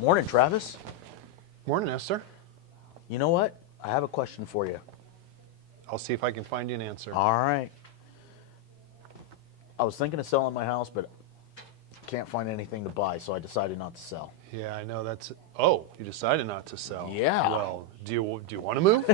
Morning, Travis. Morning, Nestor. You know what? I have a question for you. I'll see if I can find you an answer. All right. I was thinking of selling my house, but can't find anything to buy, so I decided not to sell. Yeah, I know that's. Oh, you decided not to sell. Yeah. Well, do you want to move?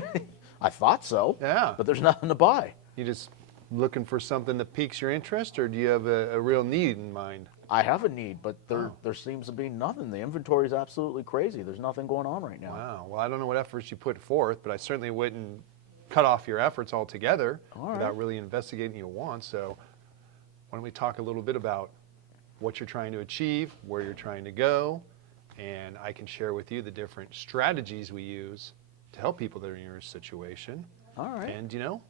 I thought so. Yeah. But there's nothing to buy. You just looking for something that piques your interest, or do you have a real need in mind? I have a need, but there seems to be nothing. The inventory is absolutely crazy. There's nothing going on right now. Wow. Well, I don't know what efforts you put forth, but I certainly wouldn't cut off your efforts altogether without really investigating your wants. So why don't we talk a little bit about what you're trying to achieve, where you're trying to go, and I can share with you the different strategies we use to help people that are in your situation. All right. And,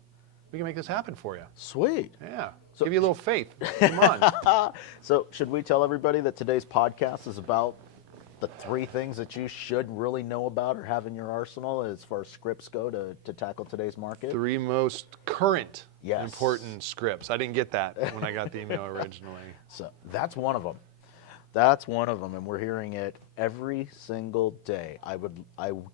we can make this happen for you. Sweet. Yeah. So- Give you a little faith. Come on. So should we tell everybody that today's podcast is about the 3 things that you should really know about or have in your arsenal as far as scripts go to tackle today's market? 3 most current Yes. important scripts. I didn't get that when I got the email originally. So that's one of them. That's one of them, and we're hearing it every single day. I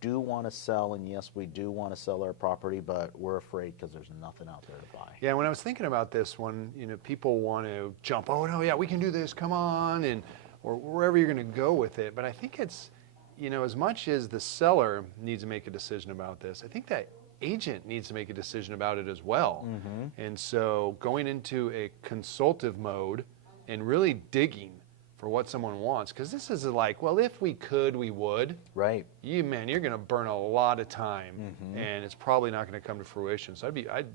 do want to sell, and yes, we do want to sell our property, but we're afraid because there's nothing out there to buy. Yeah, when I was thinking about this one, people want to jump, oh no, yeah, we can do this, come on, or wherever you're going to go with it. But I think it's, as much as the seller needs to make a decision about this, I think that agent needs to make a decision about it as well. Mm-hmm. And so going into a consultative mode and really digging for what someone wants, because this is like, well, if we could, we would. Right. You're going to burn a lot of time, and it's probably not going to come to fruition. So I'd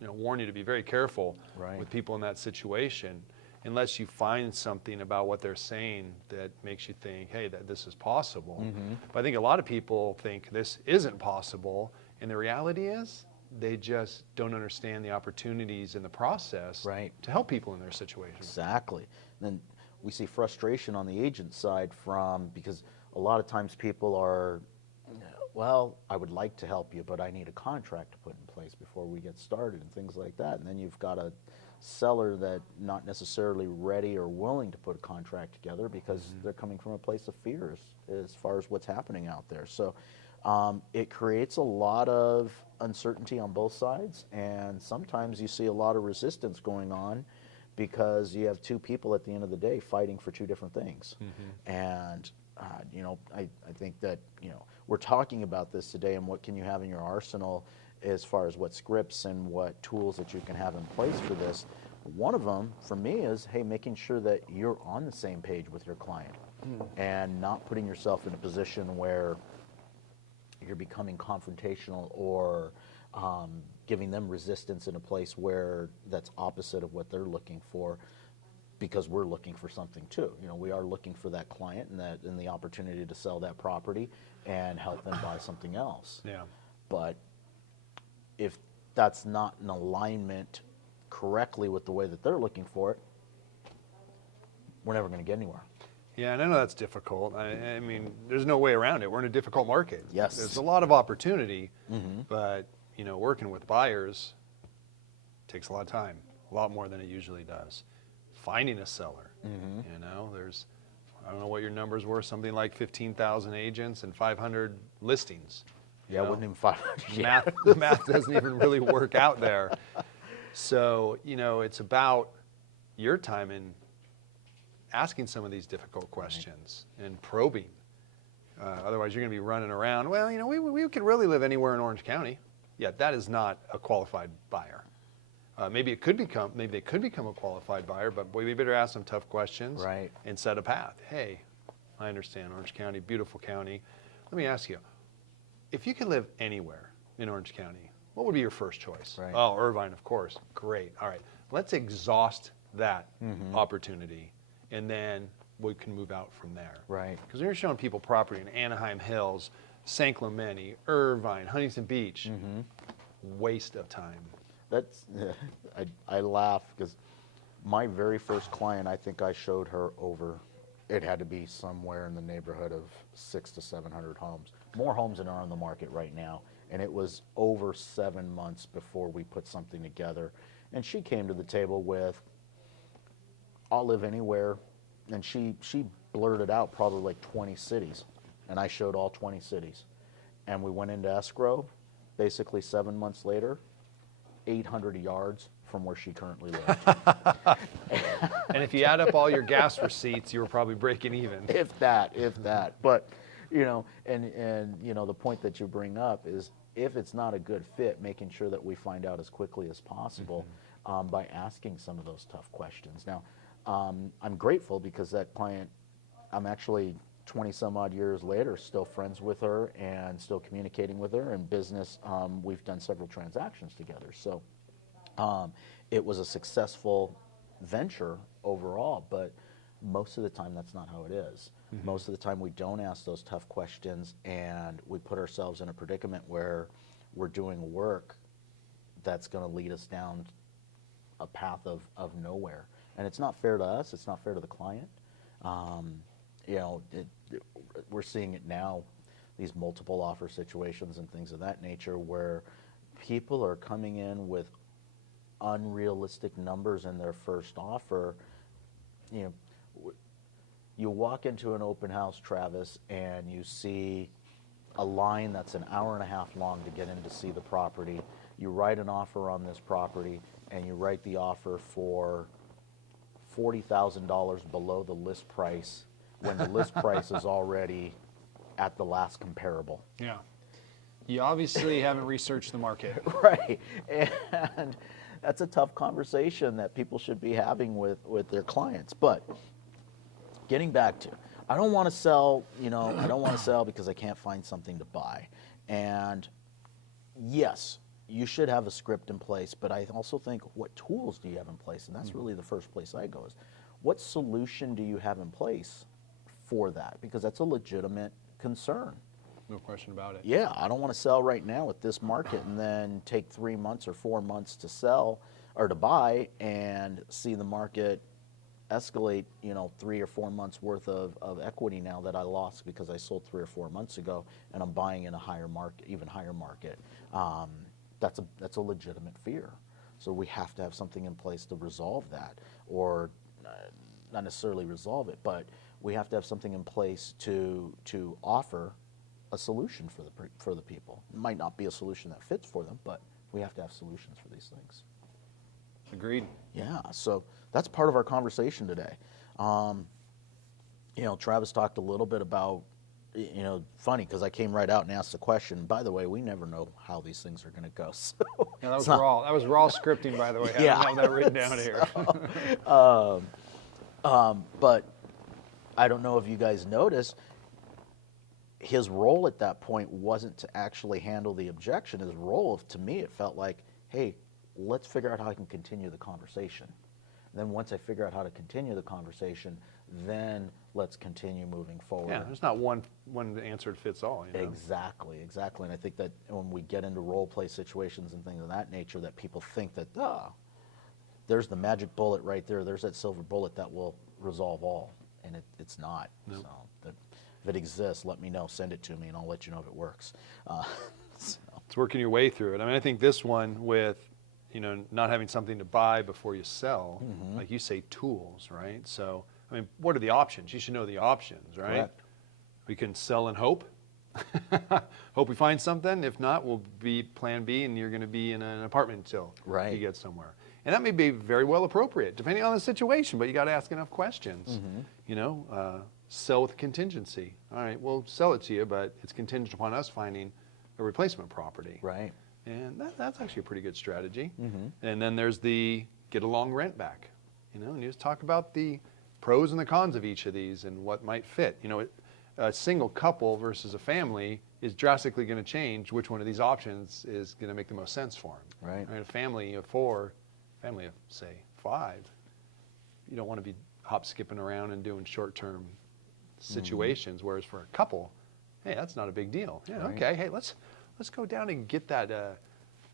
warn you to be very careful with people in that situation, unless you find something about what they're saying that makes you think, hey, that this is possible. But I think a lot of people think this isn't possible, and the reality is they just don't understand the opportunities in the process to help people in their situation. Exactly. And then we see frustration on the agent side because a lot of times people are, well, I would like to help you, but I need a contract to put in place before we get started and things like that. And then you've got a seller that not necessarily ready or willing to put a contract together because they're coming from a place of fear as far as what's happening out there. So it creates a lot of uncertainty on both sides, and sometimes you see a lot of resistance going on because you have 2 people at the end of the day fighting for 2 different things. And, I think that, we're talking about this today and what can you have in your arsenal as far as what scripts and what tools that you can have in place for this. One of them, for me, is, hey, making sure that you're on the same page with your client and not putting yourself in a position where you're becoming confrontational or giving them resistance in a place where that's opposite of what they're looking for, because we're looking for something too. We are looking for that client and the opportunity to sell that property and help them buy something else. Yeah. But if that's not in alignment correctly with the way that they're looking for it, we're never going to get anywhere. Yeah, and I know that's difficult. I mean, there's no way around it. We're in a difficult market. Yes. There's a lot of opportunity, but, working with buyers takes a lot of time, a lot more than it usually does. Finding a seller, there's, I don't know what your numbers were, something like 15,000 agents and 500 listings. Yeah, I wouldn't even 500. The math doesn't even really work out there. So, it's about your time in asking some of these difficult questions and probing. Otherwise, you're going to be running around. Well, we could really live anywhere in Orange County. Yeah, that is not a qualified buyer. Maybe they could become a qualified buyer, but boy, we better ask some tough questions and set a path. Hey, I understand Orange County, beautiful county. Let me ask you, if you could live anywhere in Orange County, what would be your first choice? Oh, Irvine, of course. Great. All right. Let's exhaust that opportunity, and then we can move out from there. Right. Because when you're showing people property in Anaheim Hills, San Clemente, Irvine, Huntington Beach, waste of time. That's, I laugh because my very first client, I think I showed her over, it had to be somewhere in the neighborhood of 600 to 700 homes. More homes than are on the market right now. And it was over 7 months before we put something together. And she came to the table with, I'll live anywhere. And she blurted out probably like 20 cities, and I showed all 20 cities. And we went into escrow, basically 7 months later, 800 yards from where she currently lived. And if you add up all your gas receipts, you were probably breaking even. If that. But, and the point that you bring up is if it's not a good fit, making sure that we find out as quickly as possible by asking some of those tough questions. Now, I'm grateful because that client, I'm actually 20 some odd years later still friends with her and still communicating with her. In business, we've done several transactions together. So it was a successful venture overall, but most of the time that's not how it is. Most of the time we don't ask those tough questions, and we put ourselves in a predicament where we're doing work that's going to lead us down a path of nowhere. And it's not fair to us, it's not fair to the client. We're seeing it now, these multiple offer situations and things of that nature, where people are coming in with unrealistic numbers in their first offer. You walk into an open house, Travis, and you see a line that's an hour and a half long to get in to see the property. You write an offer on this property, and you write the offer for $40,000 below the list price, when the list price is already at the last comparable. Yeah. You obviously haven't researched the market. Right. And that's a tough conversation that people should be having with their clients. But getting back to, I don't want to sell, I don't want to sell because I can't find something to buy. And yes, you should have a script in place, but I also think, what tools do you have in place? And that's really the first place I go is, what solution do you have in place for that? Because that's a legitimate concern. No question about it. Yeah, I don't want to sell right now at this market and then take 3 months or 4 months to sell or to buy and see the market escalate, 3 or 4 months worth of equity now that I lost because I sold 3 or 4 months ago, and I'm buying in a higher market, even higher market. That's a legitimate fear. So we have to have something in place to resolve that, or not necessarily resolve it, but we have to have something in place to offer a solution for the people. It might not be a solution that fits for them, but we have to have solutions for these things. Agreed. Yeah, so that's part of our conversation today. Travis talked a little bit about, funny because I came right out and asked the question. By the way, we never know how these things are going to go. So Yeah, that was raw. That was raw scripting, by the way. I don't have that written down here. But I don't know if you guys noticed, his role at that point wasn't to actually handle the objection. His role, to me, it felt like, hey, let's figure out how I can continue the conversation. And then once I figure out how to continue the conversation, then let's continue moving forward. Yeah, there's not one answer fits all. Exactly. And I think that when we get into role play situations and things of that nature, that people think that, there's the magic bullet right there. There's that silver bullet that will resolve all. And it's not. Nope. So if it exists, let me know. Send it to me, and I'll let you know if it works. It's working your way through it. I think this one with, not having something to buy before you sell, like you say, tools, right? So, what are the options? You should know the options, right? Correct. We can sell and hope. Hope we find something. If not, we'll be plan B, and you're going to be in an apartment until you get somewhere. And that may be very well appropriate, depending on the situation, but you got to ask enough questions. Sell with contingency. All right, we'll sell it to you, but it's contingent upon us finding a replacement property. Right. And that's actually a pretty good strategy. And then there's the get along rent back. And you just talk about the pros and the cons of each of these and what might fit. A single couple versus a family is drastically going to change which one of these options is going to make the most sense for them. Right. A family of 4, family of, say, 5, you don't want to be hop skipping around and doing short-term situations, whereas for a couple, hey, that's not a big deal. Yeah, Right. Okay, hey, let's go down and get that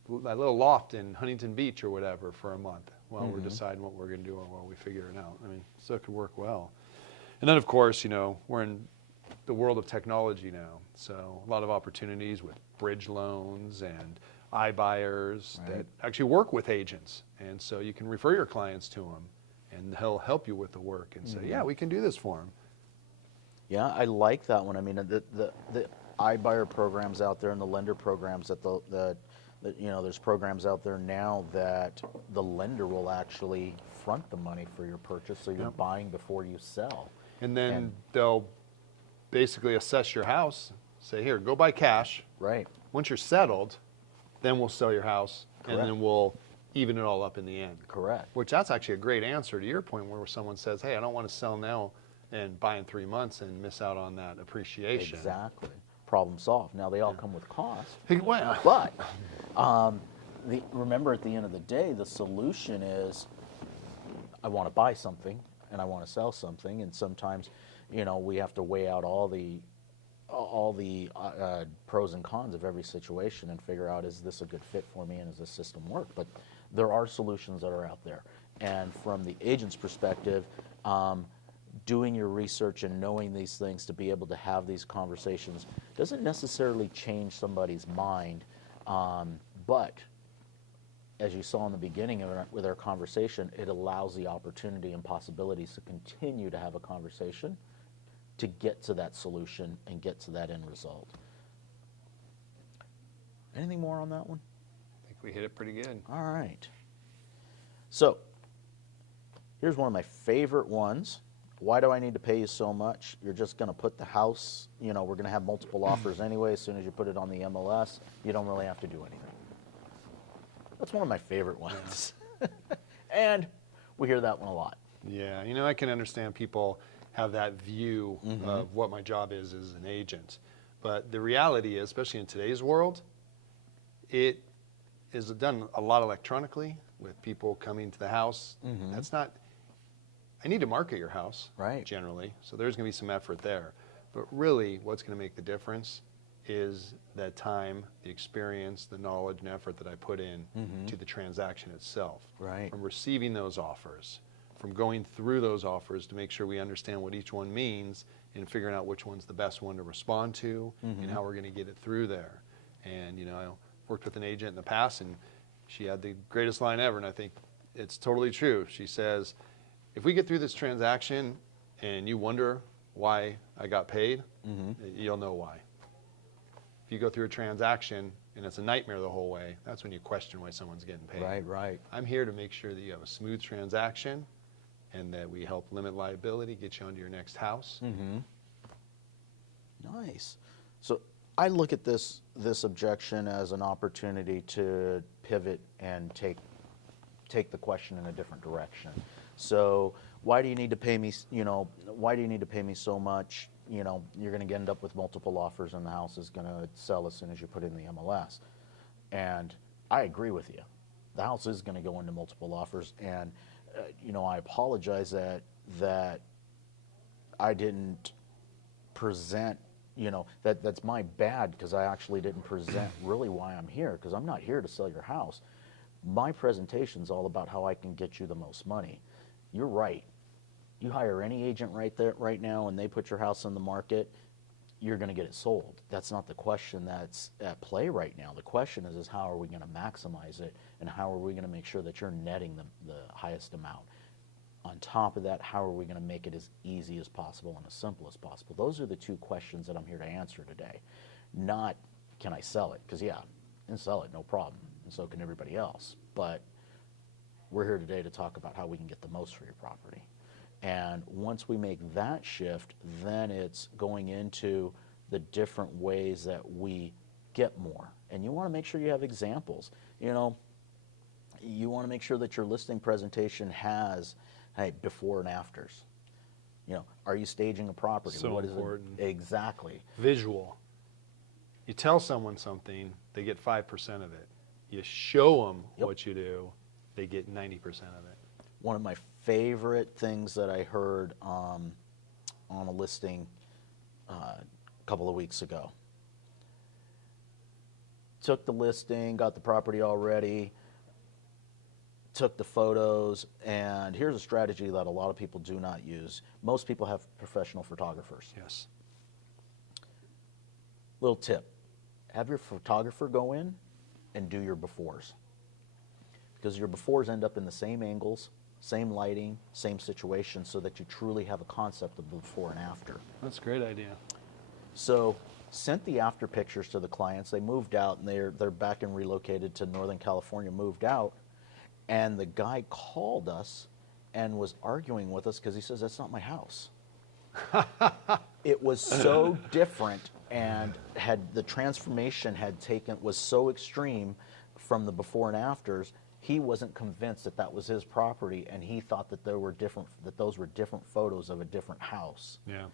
little loft in Huntington Beach or whatever for a month while we're deciding what we're going to do or while we figure it out. So it could work well. And then, of course, we're in the world of technology now, so a lot of opportunities with bridge loans and iBuyers that actually work with agents, and so you can refer your clients to them, and he'll help you with the work and say, yeah, we can do this for them. Yeah, I like that one. I mean, the iBuyer programs out there and the lender programs there's programs out there now that the lender will actually front the money for your purchase, so you're Yep. buying before you sell. And then And- they'll basically assess your house, say, here, go buy cash. Right. Once you're settled, then we'll sell your house, and Correct. then we'll even it all up in the end. Correct. Which that's actually a great answer to your point where someone says, hey, I don't want to sell now and buy in 3 months and miss out on that appreciation. Exactly. Problem solved. Now, they all come with cost. Well, But remember, at the end of the day, the solution is I want to buy something and I want to sell something, and sometimes, we have to weigh out all the pros and cons of every situation and figure out, is this a good fit for me and does this system work? But there are solutions that are out there, and from the agent's perspective, doing your research and knowing these things to be able to have these conversations doesn't necessarily change somebody's mind, but as you saw in the beginning with our conversation, it allows the opportunity and possibilities to continue to have a conversation to get to that solution and get to that end result. Anything more on that one? I think we hit it pretty good. All right. So here's one of my favorite ones. Why do I need to pay you so much? You're just going to put the house, we're going to have multiple offers anyway. As soon as you put it on the MLS, you don't really have to do anything. That's one of my favorite ones. And we hear that one a lot. Yeah, I can understand people have that view of what my job is as an agent. But the reality is, especially in today's world, it is done a lot electronically with people coming to the house. That's not, I need to market your house, Right. generally, so there's going to be some effort there. But really, what's going to make the difference is that time, the experience, the knowledge and effort that I put in to the transaction itself. Right. From receiving those offers, from going through those offers to make sure we understand what each one means and figuring out which one's the best one to respond to and how we're going to get it through there. And, I worked with an agent in the past, and she had the greatest line ever, and I think it's totally true. She says, if we get through this transaction and you wonder why I got paid, you'll know why. If you go through a transaction and it's a nightmare the whole way, that's when you question why someone's getting paid. Right, right. I'm here to make sure that you have a smooth transaction and that we help limit liability, get you onto your next house. Nice. So I look at this objection as an opportunity to pivot and take the question in a different direction. So why do you need to pay me, why do you need to pay me so much? You're going to end up with multiple offers and the house is going to sell as soon as you put it in the MLS. And I agree with you. The house is going to go into multiple offers, and I apologize that I didn't present, that's my bad, because I actually didn't present really why I'm here, because I'm not here to sell your house. My presentation's all about how I can get you the most money. You're right. You hire any agent right now and they put your house on the market, you're going to get it sold. That's not the question that's at play right now. The question is how are we going to maximize it, and how are we going to make sure that you're netting the highest amount? On top of that, how are we going to make it as easy as possible and as simple as possible? Those are the two questions that I'm here to answer today. Not, can I sell it? Because yeah, I can sell it, no problem, and so can everybody else. But we're here today to talk about how we can get the most for your property. And once we make that shift, then it's going into the different ways that we get more. And you want to make sure you have examples. You want to make sure that your listing presentation has, hey, before and afters. Are you staging a property? So what is important. it? Exactly. Visual. You tell someone something, they get 5% of it. You show them what you do, they get 90% of it. One of my favorite things that I heard on a listing a couple of weeks ago. Took the listing, got the property all ready, took the photos, and here's a strategy that a lot of people do not use. Most people have professional photographers. Yes. Little tip, have your photographer go in and do your befores. Because your befores end up in the same angles, same lighting, same situation, so that you truly have a concept of before and after. That's a great idea. So sent the after pictures to the clients. They moved out, and they're back and relocated to Northern California, moved out. And the guy called us and was arguing with us because he says, that's not my house. It was so different, and the transformation was so extreme from the before and afters. He wasn't convinced that that was his property, and he thought that those were different photos of a different house. Yeah.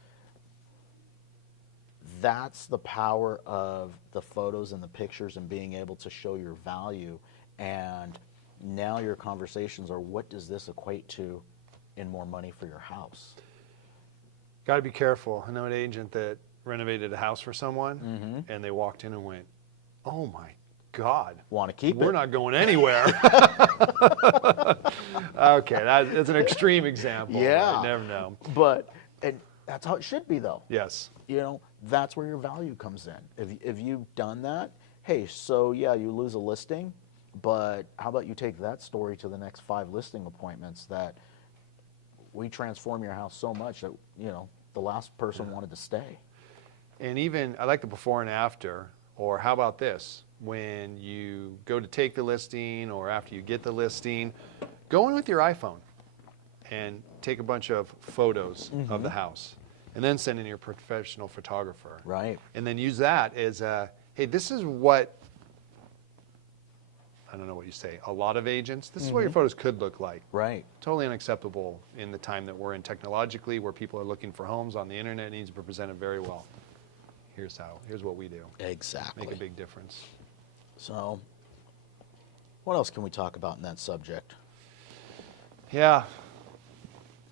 That's the power of the photos and the pictures and being able to show your value. And now your conversations are, what does this equate to in more money for your house? Got to be careful. I know an agent that renovated a house for someone, and they walked in and went, oh my God. Want to keep it? We're not going anywhere. Okay, that's an extreme example. Yeah. I never know. And that's how it should be, though. Yes. That's where your value comes in. If you've done that, hey, so yeah, you lose a listing, but how about you take that story to the next 5 listing appointments, that we transform your house so much that, the last person wanted to stay. And even, I like the before and after, or how about this? When you go to take the listing or after you get the listing, go in with your iPhone and take a bunch of photos of the house, and then send in your professional photographer. Right. And then use that as hey, this is what, I don't know what you say, a lot of agents, this is what your photos could look like. Right. Totally unacceptable in the time that we're in technologically, where people are looking for homes on the internet. It needs to be presented very well. Here's what we do. Exactly. Make a big difference. So, what else can we talk about in that subject? Yeah.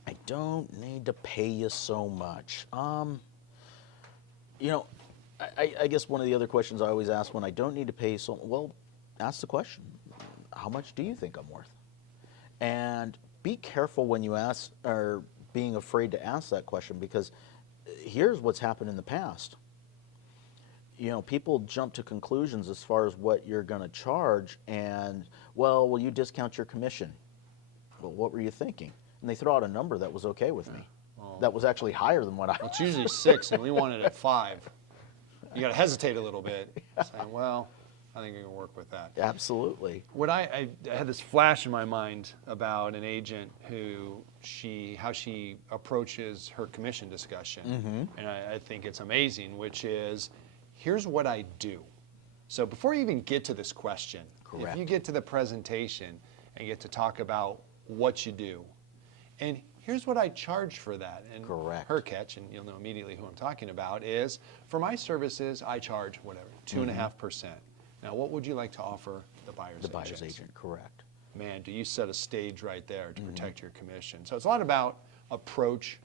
I don't need to pay you so much. I guess one of the other questions I always ask when I don't need to pay you so, well, ask the question, how much do you think I'm worth? And be careful when you ask, or being afraid to ask that question, because here's what's happened in the past. People jump to conclusions as far as what you're going to charge, and, well, will you discount your commission? Well, what were you thinking? And they throw out a number that was okay with me. Well, That was actually higher than what I it's usually 6, and we want it at 5. You got to hesitate a little bit, saying, well, I think we can work with that. Absolutely. What I had this flash in my mind about an agent how she approaches her commission discussion, and I think it's amazing, which is, here's what I do. So before you even get to this question, Correct. if you get to the presentation and get to talk about what you do, and here's what I charge for that. And Correct. her catch, and you'll know immediately who I'm talking about, is for my services, I charge whatever, 2.5%. Now, what would you like to offer the buyer's agent? The buyer's agent, correct. Man, do you set a stage right there to protect your commission. So it's a lot about approach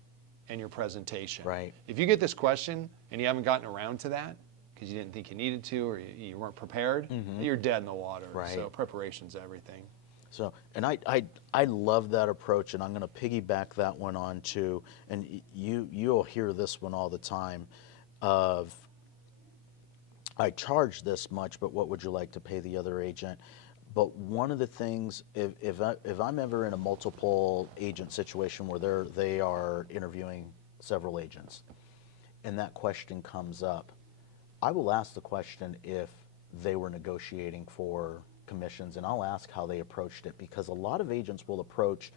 and your presentation. Right. If you get this question and you haven't gotten around to that because you didn't think you needed to, or you weren't prepared, you're dead in the water. Right. So preparation's everything. So, and I love that approach, and I'm going to piggyback that one on to, and you'll hear this one all the time, of, I charge this much, but what would you like to pay the other agent? But one of the things, if I'm ever in a multiple agent situation where they are interviewing several agents, and that question comes up, I will ask the question if they were negotiating for commissions, and I'll ask how they approached it, because a lot of agents will approach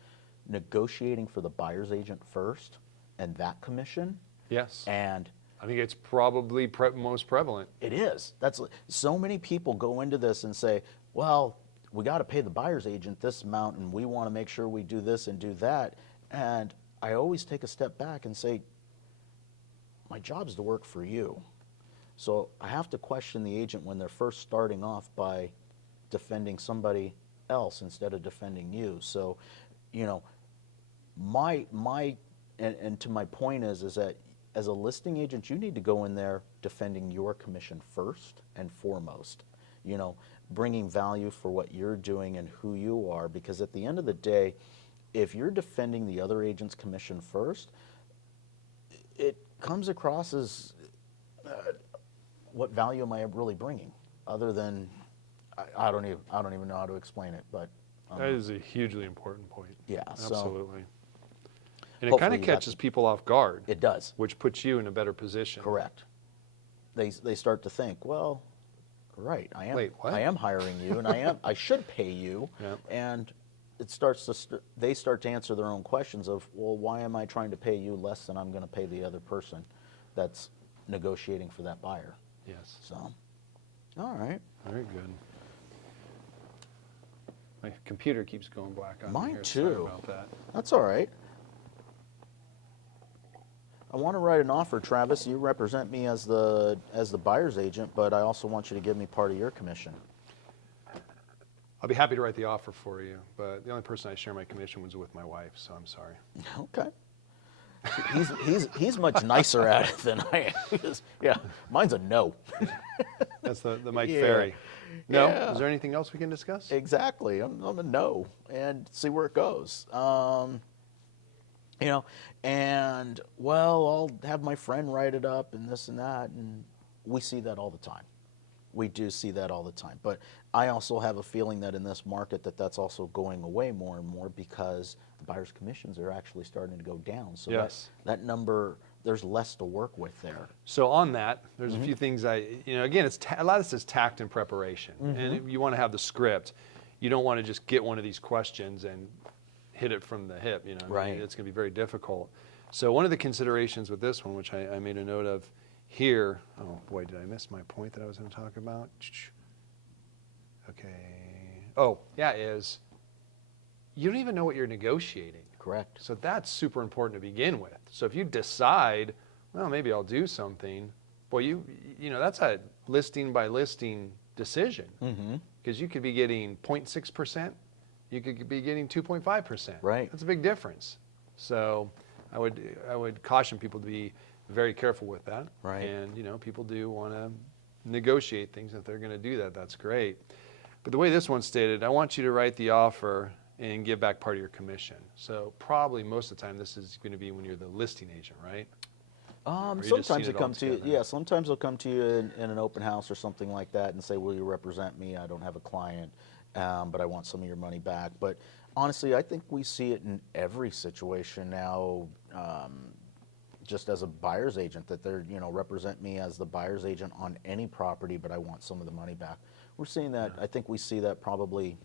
negotiating for the buyer's agent first and that commission. Yes. And I think it's probably most prevalent. it is. That's so many people go into this and say, well, we got to pay the buyer's agent this amount, and we want to make sure we do this and do that. And I always take a step back and say, my job's to work for you. So I have to question the agent when they're first starting off by defending somebody else instead of defending you. So, and to my point is that as a listing agent, you need to go in there defending your commission first and foremost, bringing value for what you're doing and who you are, because at the end of the day, if you're defending the other agent's commission first, it comes across as what value am I really bringing, other than I don't even know how to explain it, but That is a hugely important point. Yeah, so Absolutely. And it kind hopefully of you catches people off guard, it does. which puts you in a better position. Correct. They start to think, well, right, Wait, what? I am hiring you, and I should pay you, Yep. and it starts to they start to answer their own questions of, well, why am I trying to pay you less than I'm going to pay the other person that's negotiating for that buyer? Yes. So, all right. Very good. My computer keeps going black on me Mine here. Sorry too. about that. That's all right. I want to write an offer, Travis. You represent me as the buyer's agent, but I also want you to give me part of your commission. I'll be happy to write the offer for you, but the only person I share my commission was with my wife, so I'm sorry. Okay. He's much nicer at it than I am. Yeah, mine's a no. That's the Mike Yeah. Ferry. No? Yeah. Is there anything else we can discuss? Exactly. I'm a no, and see where it goes. You know, and well, I'll have my friend write it up and this and that, and we see that all the time. We do see that all the time. But I also have a feeling that in this market that's also going away more and more because the buyer's commissions are actually starting to go down. So Yes. that number, there's less to work with there. So on that, there's a few things again, a lot of this is tact and preparation. And you want to have the script. You don't want to just get one of these questions and hit it from the hip, you know. Right. I mean, it's going to be very difficult. So one of the considerations with this one, which I made a note of here, oh boy, did I miss my point that I was going to talk about? Okay. Oh, yeah, is you don't even know what you're negotiating. Correct. So that's super important to begin with. So if you decide, well, maybe I'll do something, boy, you know, that's a listing by listing decision. Because you could be getting 0.6%, you could be getting 2.5%. Right. That's a big difference. So I would caution people to be very careful with that. Right. And, you know, people do want to negotiate things. If they're going to do that, that's great. But the way this one's stated, I want you to write the offer and give back part of your commission. So probably most of the time this is going to be when you're the listing agent, right? you just Sometimes seen they it all come to you. together? Yeah, sometimes they'll come to you in an open house or something like that and say, "Will you represent me? I don't have a client, but I want some of your money back." But honestly, I think we see it in every situation now. Just as a buyer's agent, that they're represent me as the buyer's agent on any property, but I want some of the money back. We're seeing that. I think we see that probably.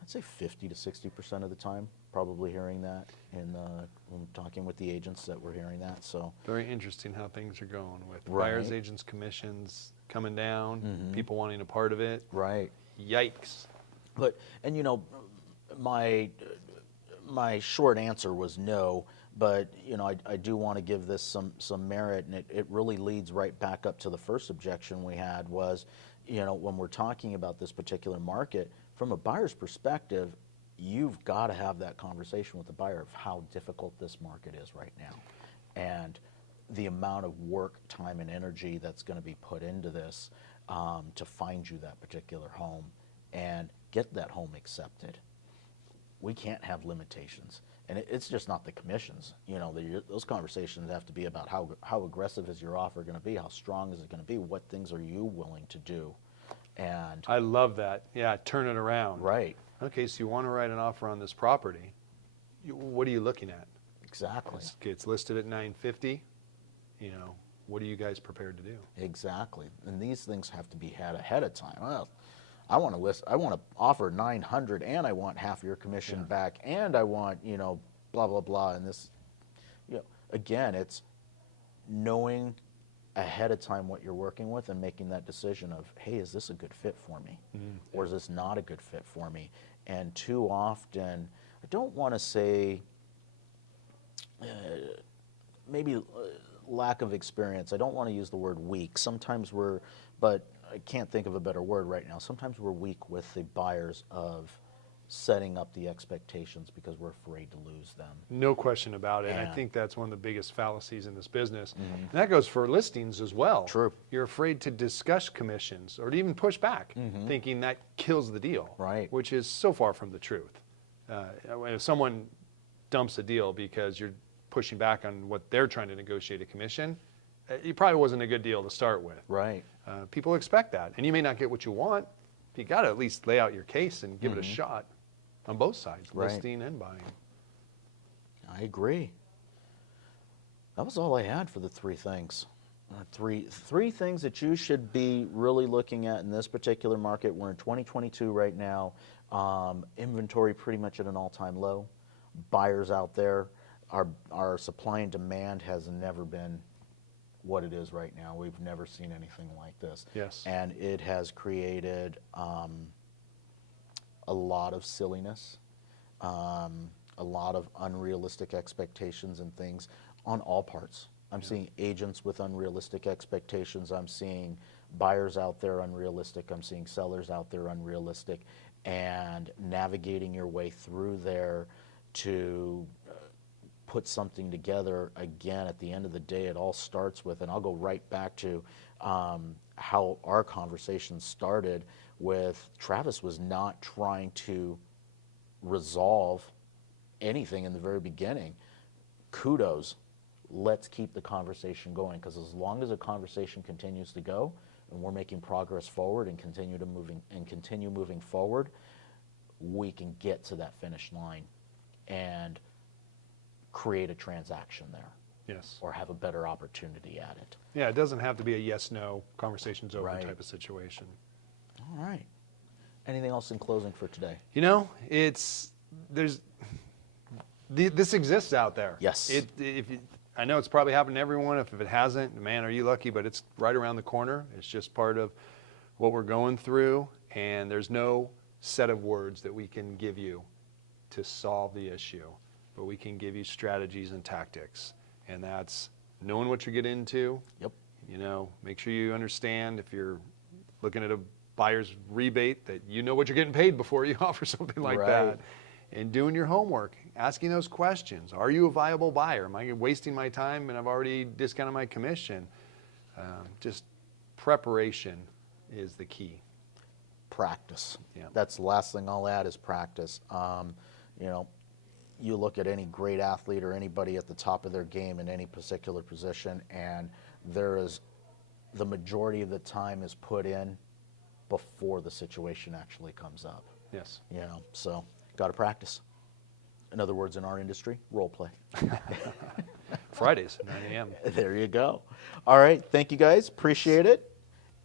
I'd say 50 to 60% of the time, probably hearing that when talking with the agents that we're hearing that. So Very interesting how things are going with Right. buyers agents commissions coming down, people wanting a part of it. right, Yikes. but my short answer was no. But I do want to give this some merit, and it really leads right back up to the first objection we had was, when we're talking about this particular market, from a buyer's perspective, you've got to have that conversation with the buyer of how difficult this market is right now, and the amount of work, time, and energy that's going to be put into this to find you that particular home and get that home accepted. We can't have limitations. And it's just not the commissions. Those conversations have to be about how aggressive is your offer going to be? How strong is it going to be? What things are you willing to do? And I love that. Yeah, turn it around. right, Okay, so you want to write an offer on this property. What are you looking at? exactly, It's listed at $950. What are you guys prepared to do? exactly. And these things have to be had ahead of time. Well, I want to offer 900, and I want half your commission back, and I want blah blah blah. And this, again, it's knowing ahead of time what you're working with and making that decision of, hey, is this a good fit for me, or is this not a good fit for me? And too often, I don't want to say maybe lack of experience. I don't want to use the word weak. Sometimes but I can't think of a better word right now. Sometimes we're weak with the buyers of setting up the expectations because we're afraid to lose them. No question about it. And I Yeah. think that's one of the biggest fallacies in this business. And that goes for listings as well. True. You're afraid to discuss commissions or to even push back, thinking that kills the deal. Right. Which is so far from the truth. If someone dumps a deal because you're pushing back on what they're trying to negotiate a commission, it probably wasn't a good deal to start with. Right. People expect that. And you may not get what you want, but you got to at least lay out your case and give it a shot. on both sides, Right. listing and buying. I agree. That was all I had for the three things. Three things that you should be really looking at in this particular market. We're in 2022 right now. Inventory pretty much at an all-time low. Buyers out there, our supply and demand has never been what it is right now. We've never seen anything like this. Yes. And it has created a lot of silliness, a lot of unrealistic expectations and things on all parts. I'm seeing agents with unrealistic expectations. I'm seeing buyers out there unrealistic. I'm seeing sellers out there unrealistic. And navigating your way through there to put something together, again, at the end of the day, it all starts with, and I'll go right back to how our conversation started with Travis was not trying to resolve anything in the very beginning. Kudos. Let's keep the conversation going, because as long as the conversation continues to go and we're making progress forward and continue moving forward, we can get to that finish line and create a transaction there. Yes. Or have a better opportunity at it. Yeah, it doesn't have to be a yes/no, conversation's over Right. type of situation. All right. Anything else in closing for today? You know, this exists out there. Yes. I know it's probably happened to everyone. If it hasn't, man, are you lucky? But it's right around the corner. It's just part of what we're going through, and there's no set of words that we can give you to solve the issue, but we can give you strategies and tactics, and that's knowing what you get into. Yep. You know, make sure you understand if you're looking at a buyer's rebate that you know what you're getting paid before you offer something like Right. that. And doing your homework, asking those questions. Are you a viable buyer? Am I wasting my time and I've already discounted my commission? Just preparation is the key. Practice. Yeah. That's the last thing I'll add is practice. You know, you look at any great athlete or anybody at the top of their game in any particular position, and the majority of the time is put in before the situation actually comes up. Yes. You know, so got to practice. In other words, in our industry, role play. Fridays, 9 a.m. There you go. All right, thank you guys. Appreciate it.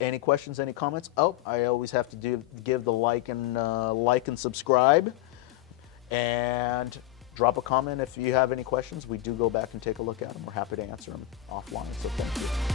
Any questions? Any comments? Oh, I always have to give the like and subscribe, and drop a comment if you have any questions. We do go back and take a look at them. We're happy to answer them offline. So thank you.